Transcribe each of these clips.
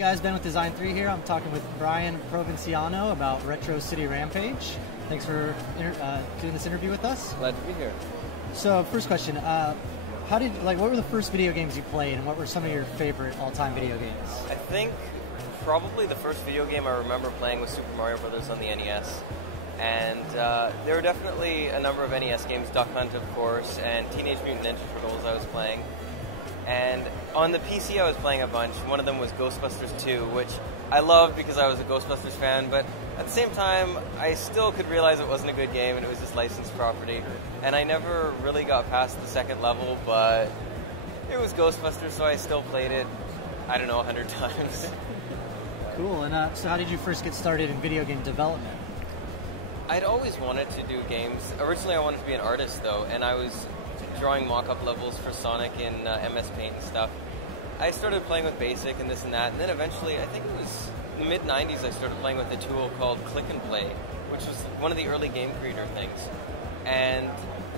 guys, Ben with design3 here. I'm talking with Brian Provinciano about Retro City Rampage. Thanks for doing this interview with us. Glad to be here. So, first question: what were the first video games you played, and what were some of your favorite all-time video games? I think probably the first video game I remember playing was Super Mario Brothers on the NES, and there were definitely a number of NES games, Duck Hunt, of course, and Teenage Mutant Ninja Turtles I was playing. And on the PC I was playing a bunch. One of them was Ghostbusters 2, which I loved because I was a Ghostbusters fan, but at the same time, I still could realize it wasn't a good game and it was just licensed property. And I never really got past the second level, but it was Ghostbusters, so I still played it, I don't know, 100 times. Cool, and so how did you first get started in video game development? I'd always wanted to do games. Originally I wanted to be an artist though, and I was drawing mock-up levels for Sonic in MS Paint and stuff. I started playing with BASIC and this and that, and then eventually, I think it was in the mid-90s, I started playing with a tool called Click and Play, which was one of the early game creator things. And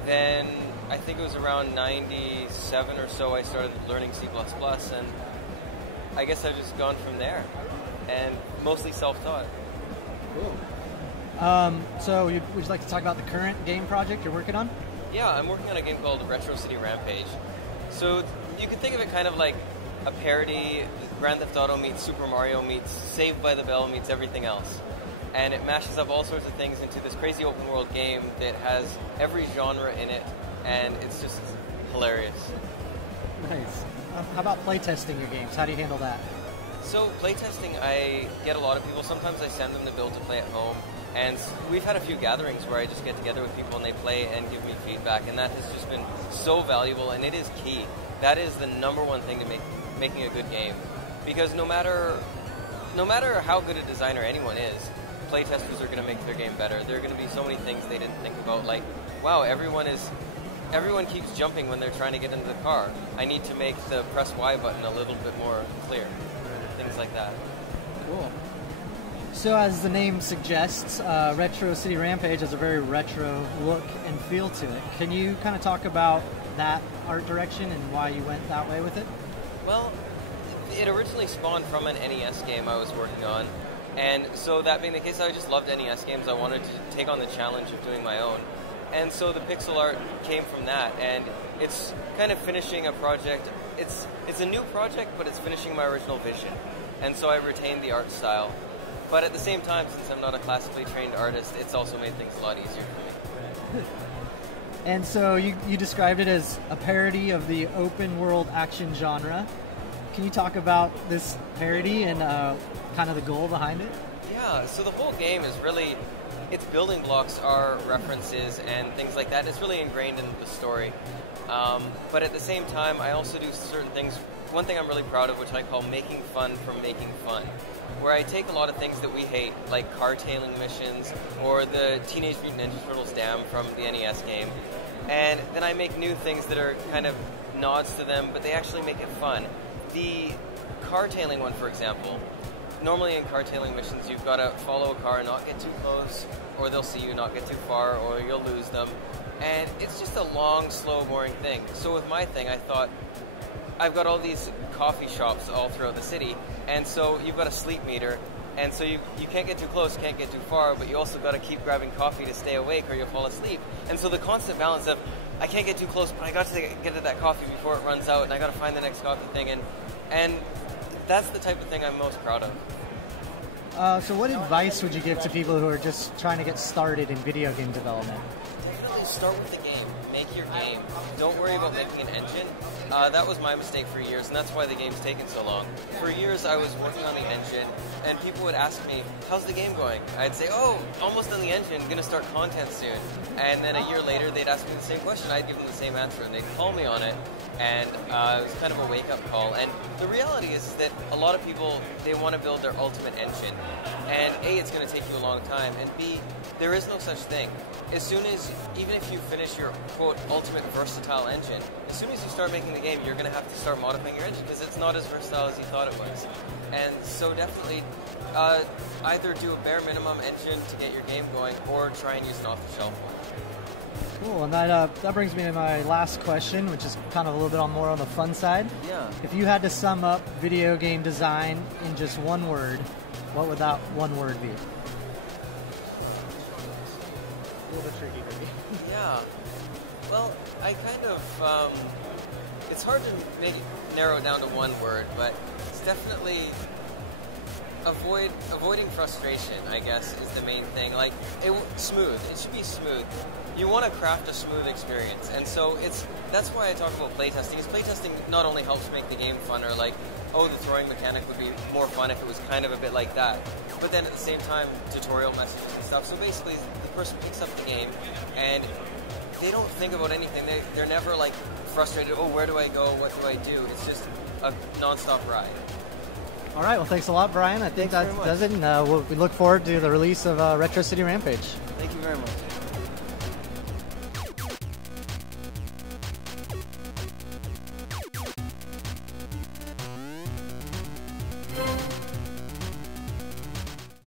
then, I think it was around 97 or so, I started learning C++, and I guess I've just gone from there, and mostly self-taught. Cool. So, would you like to talk about the current game project you're working on? Yeah, I'm working on a game called Retro City Rampage. So you could think of it kind of like a parody. Grand Theft Auto meets Super Mario meets Saved by the Bell meets everything else. And it mashes up all sorts of things into this crazy open world game that has every genre in it, and it's just hilarious. Nice. How about playtesting your games? How do you handle that? So playtesting, I get a lot of people. Sometimes I send them the build to play at home. And we've had a few gatherings where I just get together with people and they play and give me feedback, and that has just been so valuable, and it is key. That is the number one thing to making a good game. Because no matter how good a designer anyone is, playtesters are going to make their game better. There are going to be so many things they didn't think about, like, wow, everyone keeps jumping when they're trying to get into the car. I need to make the press Y button a little bit more clear. Things like that. Cool. So as the name suggests, Retro City Rampage has a very retro look and feel to it. Can you kind of talk about that art direction and why you went that way with it? Well, it originally spawned from an NES game I was working on. And so that being the case, I just loved NES games. I wanted to take on the challenge of doing my own. And so the pixel art came from that. And it's kind of finishing a project. It's a new project, but it's finishing my original vision. And so I retained the art style. But at the same time, since I'm not a classically trained artist, it's also made things a lot easier for me. And so you described it as a parody of the open world action genre. Can you talk about this parody and kind of the goal behind it? Yeah, so the whole game is really, its building blocks are references and things like that. It's really ingrained in the story. But at the same time, I also do certain things. One thing I'm really proud of, which I call making fun from making fun, where I take a lot of things that we hate, like car-tailing missions, or the Teenage Mutant Ninja Turtles dam from the NES game, and then I make new things that are kind of nods to them, but they actually make it fun. The car-tailing one, for example, normally in car-tailing missions, you've got to follow a car and not get too close, or they'll see you not get too far, or you'll lose them, and it's just a long, slow, boring thing. So with my thing, I thought, I've got all these coffee shops all throughout the city, and so you've got a sleep meter, and so you can't get too close, can't get too far, but you also got to keep grabbing coffee to stay awake or you'll fall asleep. And so the constant balance of, I can't get too close, but I got to get to that coffee before it runs out, and I got to find the next coffee thing, and that's the type of thing I'm most proud of. So what advice would you give to people who are just trying to get started in video game development? Definitely start with the game. Make your game. Don't worry about making an engine. That was my mistake for years, and that's why the game's taken so long. For years, I was working on the engine, and people would ask me, how's the game going? I'd say, oh, almost on the engine, gonna start content soon. And then a year later, they'd ask me the same question. I'd give them the same answer, and they'd call me on it, and it was kind of a wake-up call. And the reality is that a lot of people, they want to build their ultimate engine. And A, it's going to take you a long time, and B, there is no such thing. As soon as, even if you finish your, quote, ultimate versatile engine, as soon as you start making the game, you're going to have to start modifying your engine because it's not as versatile as you thought it was. And so definitely, either do a bare minimum engine to get your game going, or try and use an off-the-shelf one. Cool, and that brings me to my last question, which is kind of a little bit more on the fun side. Yeah. If you had to sum up video game design in just one word, what would that one word be? A little bit tricky, maybe. Yeah. Well, I kind of, it's hard to narrow it down to one word, but it's definitely avoiding frustration, I guess, is the main thing. Like, smooth. It should be smooth. You want to craft a smooth experience, and so that's why I talk about playtesting. Is playtesting not only helps make the game funner, like, oh, the throwing mechanic would be more fun if it was kind of a bit like that, but then at the same time, tutorial messages and stuff. So basically, the person picks up the game, and they don't think about anything. They're never, like, frustrated, oh, where do I go, what do I do? It's just a non-stop ride. All right, well, thanks a lot, Brian. I think that does it, and we look forward to the release of Retro City Rampage. Thank you very much.